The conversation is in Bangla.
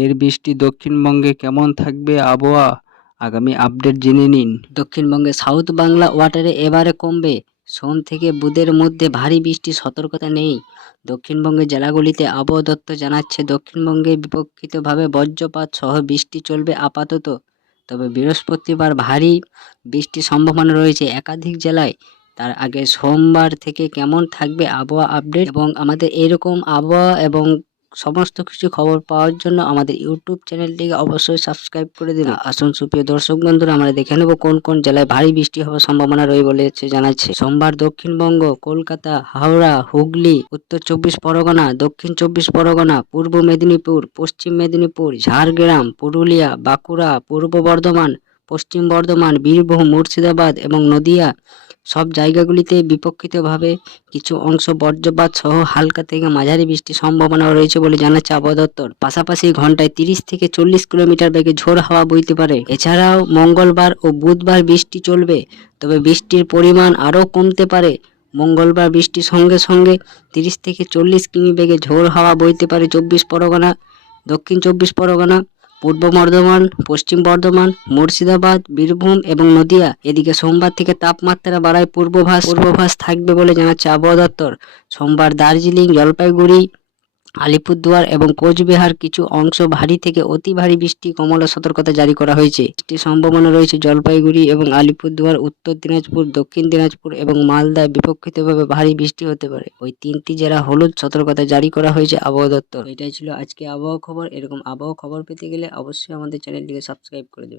ফের বৃষ্টি দক্ষিণবঙ্গে কেমন থাকবে আবহাওয়া? আগামী আপডেট জেনে নিন। দক্ষিণবঙ্গে সাউথ বাংলা ওয়াটারে এবারে কমবে। সোম থেকে বুধের মধ্যে ভারী বৃষ্টির সতর্কতা নেই। দক্ষিণবঙ্গের জেলাগুলিতে আবহাওয়া দপ্তর জানাচ্ছে, দক্ষিণবঙ্গে বিপক্ষিতভাবে বজ্রপাত সহ বৃষ্টি চলবে আপাতত। তবে বৃহস্পতিবার ভারী বৃষ্টির সম্ভাবনা রয়েছে। একাধিক জেলায় তার আগে সোমবার থেকে কেমন থাকবে আবহাওয়া আপডেট এবং আমাদের এরকম আবহাওয়া এবং সমস্ত কিছু খবর পাওয়ার জন্য আমাদের ইউটিউব চ্যানেলটিকে অবশ্যই সাবস্ক্রাইব করে দিন। আসুন সুপ্রিয় দর্শক বন্ধুরা, আমরা দেখে নেব কোন কোন জেলায় ভারী বৃষ্টি হওয়ার সম্ভাবনা রয়েছে বলে জানাচ্ছে। সোমবার দক্ষিণবঙ্গ, কলকাতা, হাওড়া, হুগলি, উত্তর চব্বিশ পরগনা, দক্ষিণ চব্বিশ পরগনা, পূর্ব মেদিনীপুর, পশ্চিম মেদিনীপুর, ঝাড়গ্রাম, পুরুলিয়া, বাঁকুড়া, পূর্ব বর্ধমান, পশ্চিম বর্ধমান, বীরভূম, মুর্শিদাবাদ এবং নদিয়া সব জায়গাগুলিতে বিপক্ষিতভাবে কিছু অংশ বজ্রপাত সহ হালকা থেকে মাঝারি বৃষ্টির সম্ভাবনা রয়েছে বলে জানাচ্ছে আবহাওয়া দপ্তর। পাশাপাশি ঘন্টায় তিরিশ থেকে চল্লিশ কিলোমিটার বেগে ঝোড়ো হাওয়া বইতে পারে। এছাড়াও মঙ্গলবার ও বুধবার বৃষ্টি চলবে, তবে বৃষ্টির পরিমাণ আরও কমতে পারে। মঙ্গলবার বৃষ্টির সঙ্গে সঙ্গে তিরিশ থেকে চল্লিশ কিমি বেগে ঝোড়ো হাওয়া বইতে পারে চব্বিশ পরগনা, দক্ষিণ চব্বিশ পরগনা পূর্ব বর্ধমান, পশ্চিম বর্ধমান, মুর্শিদাবাদ, বীরভূম এবং নদিয়া। এদিকে সোমবার থেকে তাপমাত্রা বাড়ায় পূর্বভাস। পূর্বভাস থাকবে বলে জানাচ্ছে আবহাওয়া দপ্তর। সোমবার দার্জিলিং, জলপাইগুড়ি আলিপুরদুয়ার এবং কোচবিহার কিছু অংশ ভারী থেকে অতি ভারী বৃষ্টি, কমলা সতর্কতা জারি করা হয়েছে। বৃষ্টির সম্ভাবনা রয়েছে জলপাইগুড়ি এবং আলিপুরদুয়ার, উত্তর দিনাজপুর, দক্ষিণ দিনাজপুর এবং মালদায় বিপক্ষিতভাবে ভারী বৃষ্টি হতে পারে। ওই তিনটি জেলা হলুদ সতর্কতা জারি করা হয়েছে আবহাওয়া দপ্তর। এটাই ছিল আজকে আবহাওয়া খবর। এরকম আবহাওয়া খবর পেতে গেলে অবশ্যই আমাদের চ্যানেলটিকে সাবস্ক্রাইব করে দেবেন।